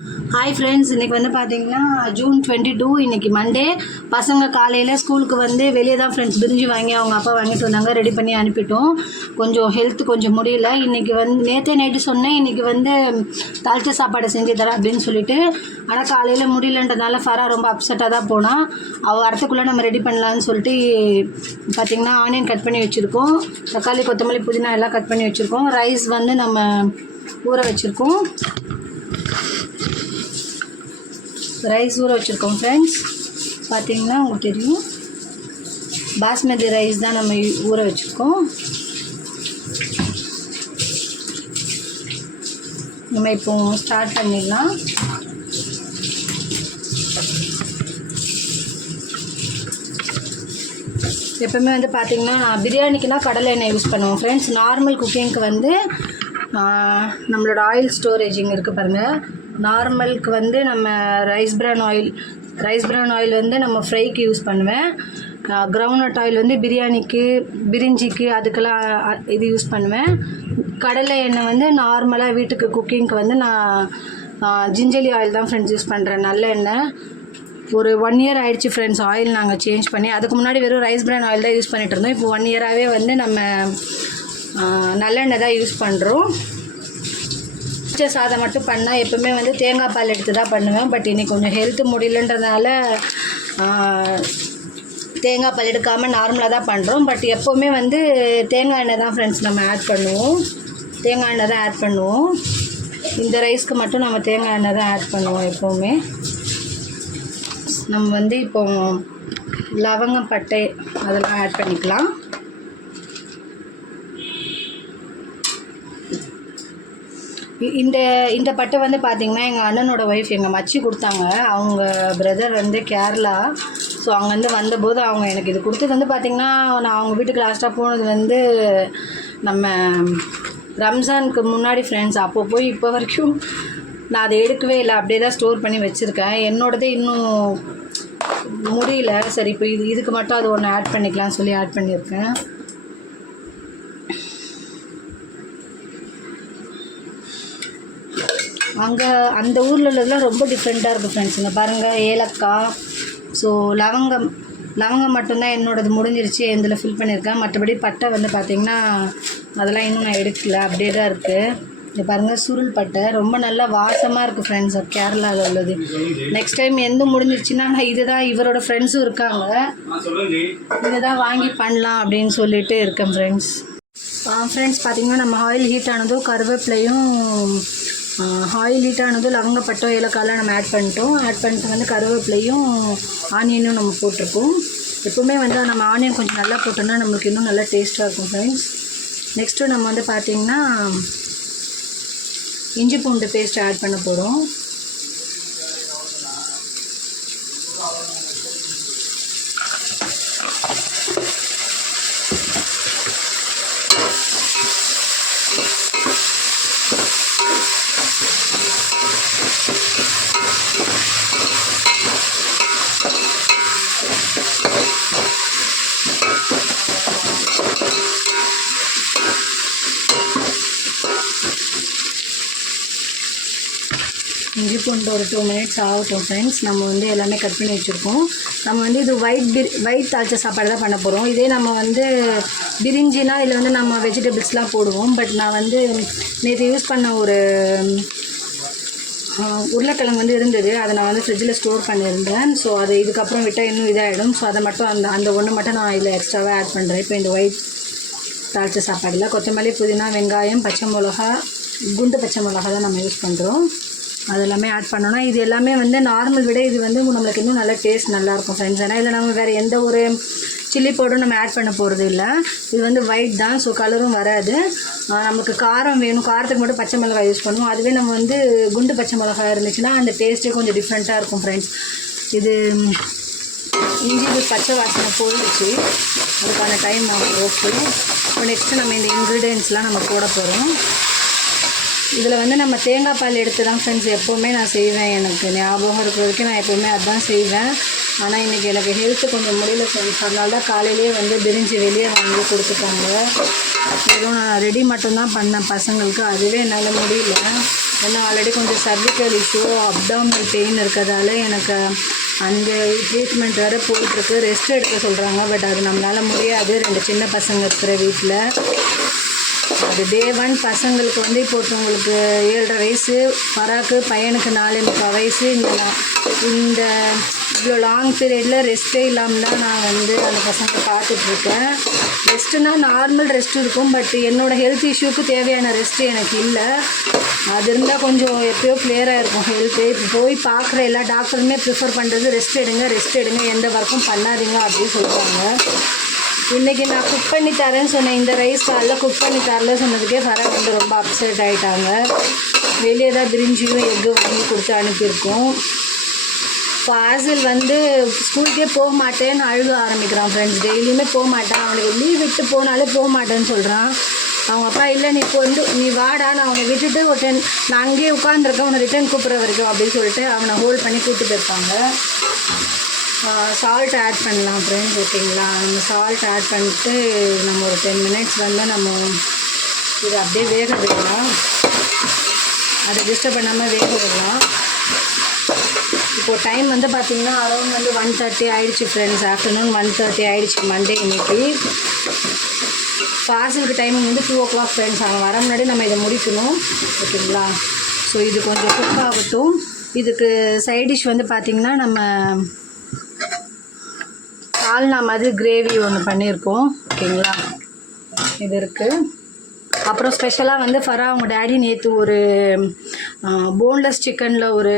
Hi friends, இன்றைக்கி வந்து பார்த்திங்கன்னா June 22, இன்றைக்கி மண்டே. பசங்க காலையில் ஸ்கூலுக்கு வந்து வெளியே தான் ஃப்ரெண்ட்ஸ் பிரிஞ்சு வாங்கி அவங்க அப்பா வாங்கிட்டு வந்தாங்க. ரெடி பண்ணி அனுப்பிட்டோம். கொஞ்சம் ஹெல்த் கொஞ்சம் முடியல. இன்றைக்கி வந்து நேற்றே நைட்டு சொன்னேன் இன்றைக்கி வந்து தாளிச்ச சாப்பாடு செஞ்சு தரேன் அப்படின்னு சொல்லிட்டு. ஆனால் காலையில் முடியலன்றதுனால ஃபரா ரொம்ப அப்செட்டாக தான் போனால். அவள் வரத்துக்குள்ளே நம்ம ரெடி பண்ணலான்னு சொல்லிட்டு பார்த்திங்கன்னா ஆனியன் கட் பண்ணி வச்சுருக்கோம். தக்காளி, கொத்தமல்லி, புதினா எல்லாம் கட் பண்ணி வச்சுருக்கோம். ரைஸ் வந்து நம்ம ஊற வச்சுருக்கோம். ரைஸ் ஊற வச்சுருக்கோம் ஃப்ரெண்ட்ஸ். பார்த்திங்கன்னா உங்களுக்கு தெரியும், பாஸ்மதி ரைஸ் தான் நம்ம ஊற வச்சுருக்கோம். நம்ம இப்போ ஸ்டார்ட் பண்ணிடலாம். எப்போவுமே வந்து பார்த்திங்கன்னா நான் பிரியாணிக்குனா கடலை எண்ணெய் யூஸ் பண்ணுவோம் ஃப்ரெண்ட்ஸ். நார்மல் குக்கிங்க்கு வந்து நம்மளோட ஆயில் ஸ்டோரேஜிங் இருக்குது பாருங்கள். நார்மலுக்கு வந்து நம்ம ரைஸ் பிரான் ஆயில் வந்து நம்ம ஃப்ரைக்கு யூஸ் பண்ணுவேன். கிரவுண்ட்நட் ஆயில் வந்து பிரியாணிக்கு, பிரிஞ்சிக்கு அதுக்கெல்லாம் இது யூஸ் பண்ணுவேன். கடலை எண்ணெய் வந்து நார்மலாக வீட்டுக்கு குக்கிங்க்கு வந்து நான் ஜிஞ்சலி ஆயில் தான் ஃப்ரெண்ட்ஸ் யூஸ் பண்ணுறேன். நல்ல எண்ணெய். ஒரு 1 இயர் ஆகிடுச்சு ஃப்ரெண்ட்ஸ் ஆயில் நாங்கள் சேஞ்ச் பண்ணி. அதுக்கு முன்னாடி வெறும் ரைஸ் பிரான் ஆயில் தான் யூஸ் பண்ணிகிட்டு இருந்தோம். இப்போ 1 இயராகவே வந்து நம்ம நல்லெண்ணெய் தான் யூஸ் பண்ணுறோம். சாதம் மட்டும் பண்ணால் எப்போவுமே வந்து தேங்காய் பால் எடுத்து தான் பண்ணுவேன். பட் இன்றைக்கி கொஞ்சம் ஹெல்த்து முடியலன்றதுனால தேங்காய் பால் எடுக்காமல் நார்மலாக தான் பண்ணுறோம். பட் எப்போவுமே வந்து தேங்காய் எண்ணெய் தான் ஃப்ரெண்ட்ஸ் நம்ம ஆட் பண்ணுவோம். தேங்காய் எண்ணெய் தான் ஆட் பண்ணுவோம். இந்த ரைஸ்க்கு மட்டும் நம்ம தேங்காய் எண்ணெய் தான் ஆட் பண்ணுவோம் எப்போவுமே. நம்ம வந்து இப்போ லவங்கம், பட்டை அதெல்லாம் ஆட் பண்ணிக்கலாம். இந்த பட்டை வந்து பார்த்திங்கன்னா எங்கள் அண்ணனோட ஒய்ஃப், எங்கள் மச்சி கொடுத்தாங்க. அவங்க பிரதர் வந்து கேரளா. ஸோ அங்கேருந்து வந்தபோது அவங்க எனக்கு இது கொடுத்தது வந்து பார்த்திங்கன்னா, நான் அவங்க வீட்டுக்கு லாஸ்ட்டாக போனது வந்து நம்ம ரம்ஜானுக்கு முன்னாடி ஃப்ரெண்ட்ஸ். அப்போ போய் இப்போ வரைக்கும் நான் அதை எடுக்கவே இல்லை, அப்படியே தான் ஸ்டோர் பண்ணி வச்சுருக்கேன். என்னோடதே இன்னும் முடியல. சரி, இப்போ இதுக்கு மட்டும் அது ஒன்று ஆட் பண்ணிக்கலாம்னு சொல்லி ஆட் பண்ணியிருக்கேன். அங்கே அந்த ஊரில் உள்ளதெல்லாம் ரொம்ப டிஃப்ரெண்ட்டாக இருக்குது ஃப்ரெண்ட்ஸ். இங்கே பாருங்கள், ஏலக்காய். ஸோ லவங்கம் மட்டும்தான் என்னோடது முடிஞ்சிருச்சு, இதில் ஃபில் பண்ணியிருக்கேன். மற்றபடி பட்டை வந்து பார்த்திங்கன்னா அதெல்லாம் இன்னும் நான் எடுக்கல, அப்படியே தான் இருக்குது. இங்கே பாருங்கள், சுருள் பட்டை ரொம்ப நல்லா வாசமாக இருக்குது ஃப்ரெண்ட்ஸ், கேரளாவில் உள்ளது. நெக்ஸ்ட் டைம் எந்த முடிஞ்சிருச்சுன்னா நான் இது தான், இவரோட ஃப்ரெண்ட்ஸும் இருக்காங்க, இதை தான் வாங்கி பண்ணலாம் அப்படின்னு சொல்லிட்டு இருக்கேன் ஃப்ரெண்ட்ஸ். ஃப்ரெண்ட்ஸ் பார்த்திங்கன்னா நம்ம ஆயில் ஹீட் ஆனதும் கருவேப்பிலையும், ஆயில் ஹீட் ஆனதும் லவங்கப்பட்டை, ஏலக்காயெலாம் நம்ம ஆட் பண்ணிட்டு வந்து கருவேப்பிலையும் ஆனியனும் நம்ம போட்டிருக்கோம். எப்போவுமே வந்து நம்ம ஆனியன் கொஞ்சம் நல்லா போட்டோம்னா நம்மளுக்கு இன்னும் நல்லா டேஸ்ட்டாக இருக்கும் ஃப்ரெண்ட்ஸ். நெக்ஸ்ட்டு நம்ம வந்து பார்த்திங்கன்னா இஞ்சி பூண்டு பேஸ்ட் ஆட் பண்ண போகிறோம். இஞ்சி பூண்டு ஒரு 2 மினிட்ஸ் ஆகட்டும் ஃப்ரெண்ட்ஸ். நம்ம வந்து எல்லாமே கட் பண்ணி வச்சுருக்கோம். நம்ம வந்து இது ஒயிட் தாளிச்ச சாப்பாடு தான் பண்ண போகிறோம். இதே நம்ம வந்து பிரிஞ்சினா இதில் வந்து நம்ம வெஜிடபிள்ஸ்லாம் போடுவோம். பட் நான் வந்து நேற்று யூஸ் பண்ண ஒரு உருளைக்கிழங்கு வந்து இருந்தது, அதை நான் வந்து ஃப்ரிட்ஜில் ஸ்டோர் பண்ணியிருந்தேன். ஸோ அது இதுக்கப்புறம் விட்டால் இன்னும் இதாகிடும். ஸோ அதை மட்டும் அந்த ஒன்று மட்டும் நான் இதில் எக்ஸ்ட்ராவாக ஆட் பண்ணுறேன். இப்போ இந்த ஒயிட் தாளிச்ச சாப்பாடில் கொத்தமல்லி, புதினா, வெங்காயம், பச்சை மிளகா, குண்டு பச்சை மிளகா தான் நம்ம யூஸ் பண்ணுறோம். அது எல்லாமே ஆட் பண்ணோன்னா இது எல்லாமே வந்து நார்மல் விட இது வந்து நம்மளுக்கு இன்னும் நல்ல டேஸ்ட் நல்லாயிருக்கும் ஃப்ரெண்ட்ஸ். ஏன்னா இதில் நம்ம வேறு எந்த ஒரு சில்லி பவுடரும் நம்ம ஆட் பண்ண போகிறது இல்லை. இது வந்து ஒயிட் தான், ஸோ கலரும் வராது. நமக்கு காரம் வேணும், காரத்துக்கு மட்டும் பச்சை மிளகாய் யூஸ் பண்ணுவோம். அதுவே நம்ம வந்து குண்டு பச்சை மிளகாய் இருந்துச்சுன்னா அந்த டேஸ்ட்டே கொஞ்சம் டிஃப்ரெண்ட்டாக இருக்கும் ஃப்ரெண்ட்ஸ். இது இஞ்சி பச்சை வாசனை போயிடுச்சு, அதுக்கான டைம் ஆகும். ஓகே, இப்போ நெக்ஸ்ட்டு நம்ம இந்த இன்க்ரீடியன்ட்ஸ்லாம் நம்ம போட போகிறோம். இதில் வந்து நம்ம தேங்காய் பால் எடுத்து தான் ஃப்ரெண்ட்ஸ் எப்போவுமே நான் செய்வேன். எனக்கு ஞாபகம் இருக்கிற வரைக்கும் நான் எப்போவுமே அதுதான் செய்வேன். ஆனால் இன்றைக்கி எனக்கு ஹெல்த்து கொஞ்சம் முடியல ஃப்ரெண்ட்ஸ். அதனால தான் காலையிலேயே வந்து பிரிஞ்சு வெளியே வாங்கி கொடுத்துட்டாங்க. வெறும் நான் ரெடி மட்டும்தான் பண்ணேன் பசங்களுக்கு, அதுவே என்னால் முடியல. ஏன்னா ஆல்ரெடி கொஞ்சம் சர்விக்கல் இஷ்யூ, அப்டாமினல் பெயின் இருக்கிறதால எனக்கு அந்த ட்ரீட்மெண்ட் வேறு போயிட்டுருக்கு. ரெஸ்ட் எடுக்க சொல்கிறாங்க, பட் அது நம்மளால் முடியாது. 2 சின்ன பசங்க இருக்கிற வீட்டில். அது டே 1 பசங்களுக்கு வந்து இப்போ ஒருத்தவங்களுக்கு 7.5 வயசு, ஃபராக்கு பையனுக்கு 4.25 வயசு. இந்த இவ்வளோ லாங் பீரியடில் ரெஸ்ட்டே இல்லாமல் தான் நான் வந்து அந்த பசங்களை பார்த்துட்ருக்கேன். ரெஸ்ட்டுனால் நார்மல் ரெஸ்ட் இருக்கும், பட் என்னோடய ஹெல்த் இஷ்யூக்கு தேவையான ரெஸ்ட்டு எனக்கு இல்லை. அது இருந்தால் கொஞ்சம் எப்போயோ கிளியராக இருக்கும் ஹெல்த்து. இப்போ போய் பார்க்குற எல்லா டாக்டருமே ப்ரிஃபர் பண்ணுறது ரெஸ்ட் எடுங்க, எந்த ஒர்க்கும் பண்ணாதீங்க அப்படின்னு சொல்கிறாங்க. இன்றைக்கி நான் குக் பண்ணி தரேன்னு சொன்னேன், இந்த ரைஸ் காலைல குக் பண்ணி தரல சொன்னதுக்கே ஃபராக் வந்து ரொம்ப அப்செட் ஆகிட்டாங்க. வெளியே தான் பிரிஞ்சியும் எக்கு வாங்கி கொடுத்து அனுப்பியிருக்கோம். ஃபாசில் வந்து ஸ்கூலுக்கே போக மாட்டேன்னு அழுக ஆரம்பிக்கிறான் ஃப்ரெண்ட்ஸ். டெய்லியுமே போக மாட்டான். அவனுக்கு லீவ் விட்டு போனாலே போக மாட்டேன்னு சொல்கிறான். அவங்க அப்பா இல்லை நீ இப்போ வந்து நீ வாடா, நான் அவனை விட்டுட்டு ஒரு நான் அங்கேயே உட்காந்துருக்கேன், அவனை ரிட்டர்ன் கூப்பிட்ற வரைக்கும் அப்படின்னு சொல்லிட்டு அவனை ஹோல்ட் பண்ணி கூப்பிட்டு போயிருப்பாங்க. சால்ட் ஆட் பண்ணலாம் ஃப்ரெண்ட்ஸ், ஓகேங்களா? நம்ம சால்ட் ஆட் பண்ணிட்டு நம்ம ஒரு 10 மினிட்ஸ் வந்து நம்ம இதை அப்படியே வேக விடலாம். அதை டிஸ்டர்ப் பண்ணாமல் வேக விடலாம். இப்போது டைம் வந்து பார்த்திங்கன்னா அரௌண்ட் வந்து 1:30 ஆகிடுச்சு ஃப்ரெண்ட்ஸ். ஆஃப்டர்நூன் 1:30 ஆகிடுச்சு மண்டே இன்னைக்கு. பார்சலுக்கு டைமிங் வந்து 2 o'clock ஃப்ரெண்ட்ஸ். அவன் வர முன்னாடி நம்ம இதை முடிக்கணும், ஓகேங்களா? ஸோ இது கொஞ்சம் குக் ஆகட்டும். இதுக்கு சைட் டிஷ் வந்து பார்த்திங்கன்னா நம்ம சால்னா மாதிரி கிரேவி ஒன்று பண்ணியிருக்கோம், ஓகேங்களா? இது இருக்குது. அப்புறம் ஸ்பெஷலாக வந்து ஃபரா அவங்க டேடி நேற்று ஒரு போன்லெஸ் சிக்கனில் ஒரு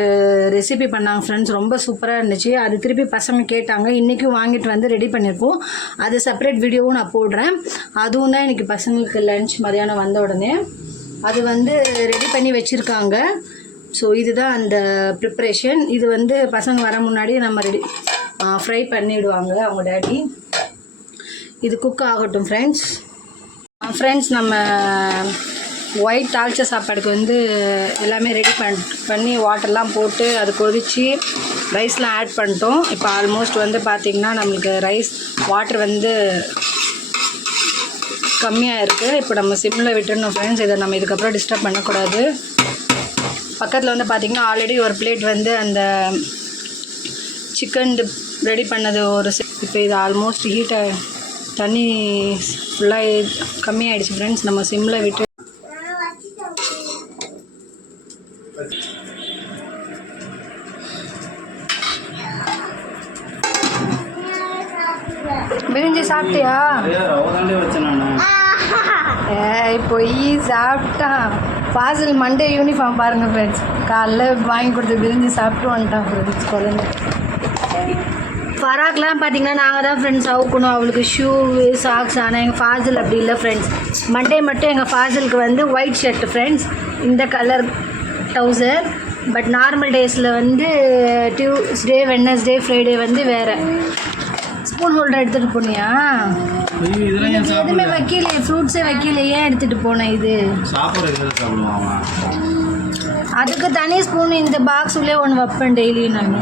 ரெசிபி பண்ணாங்க ஃப்ரெண்ட்ஸ். ரொம்ப சூப்பராக இருந்துச்சு. அது திருப்பி பசங்க கேட்டாங்க. இன்றைக்கும் வாங்கிட்டு வந்து ரெடி பண்ணியிருக்கோம். அது செப்பரேட் வீடியோவும் நான் போடுறேன். அதுவும் தான் இன்றைக்கி பசங்களுக்கு லன்ச் மதியானம் வந்த உடனே அது வந்து ரெடி பண்ணி வச்சுருக்காங்க. ஸோ இதுதான் அந்த ப்ரிப்ரேஷன். இது வந்து பசங்க வர முன்னாடி நம்ம ரெடி ஃப்ரை பண்ணிவிடுவாங்க அவங்க டேடி. இது குக் ஆகட்டும் ஃப்ரெண்ட்ஸ். நம்ம ஒயிட் தாளிச்ச சாப்பாடுக்கு வந்து எல்லாமே ரெடி பண்ணி வாட்டர்லாம் போட்டு அது கொதித்து ரைஸ்லாம் ஆட் பண்ணிட்டோம். இப்போ ஆல்மோஸ்ட் வந்து பார்த்திங்கன்னா நம்மளுக்கு ரைஸ் வாட்டர் வந்து கம்மியாக இருக்குது. இப்போ நம்ம சிம்மில் விட்டுடணும் ஃப்ரெண்ட்ஸ். இதை நம்ம இதுக்கப்புறம் டிஸ்டர்ப் பண்ணக்கூடாது. பக்கத்தில் வந்து பார்த்திங்கன்னா ஆல்ரெடி ஒரு பிளேட் வந்து அந்த சிக்கன் ரெடி பண்ணது ஒரு இப்போ இது ஆல்மோஸ்ட் ஹீட்டாக தண்ணி ஃபுல்லாக கம்மியாகிடுச்சு ஃப்ரெண்ட்ஸ். நம்ம சிம்மில் விட்டு பிரிஞ்சி சாப்பிட்டியா? பொய் சாப்பிட்டான். ஃபாசில் மண்டே யூனிஃபார்ம் பாருங்கள் ஃப்ரெண்ட்ஸ். காலைல வாங்கி கொடுத்து பிரிஞ்சி சாப்பிட்டு வந்துட்டான் ஃப்ரெண்ட்ஸ் குழந்தை. ஃபராக்லாம் பார்த்திங்கன்னா நாங்கள் தான் ஃப்ரெண்ட்ஸ் அவுக்கணும் அவளுக்கு ஷூவு சாக்ஸ். ஆனால் எங்கள் ஃபாசில் அப்படி இல்லை ஃப்ரெண்ட்ஸ். மண்டே மட்டும் எங்கள் ஃபாசிலுக்கு வந்து ஒயிட் ஷர்ட் ஃப்ரெண்ட்ஸ், இந்த கலர் ட்ரௌசர். பட் நார்மல் டேஸில் வந்து டியூஸ்டே வெட்னஸ்டே ஃப்ரைடே வந்து வேறு. ஸ்பூன் ஹோல்டர் எடுத்துகிட்டு போனியா? எதுவுமே வைக்கலையே, ஃப்ரூட்ஸே வைக்கலையே, ஏன் எடுத்துகிட்டு போனேன்? இது அதுக்கு தனி ஸ்பூன் இந்த பாக்ஸ் உள்ளே ஒன்று வைப்பேன் டெய்லி. நான்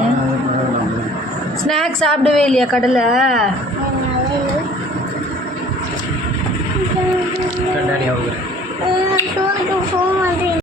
ஸ்நாக்ஸ் சாப்பிடவே இல்லையா கடலை?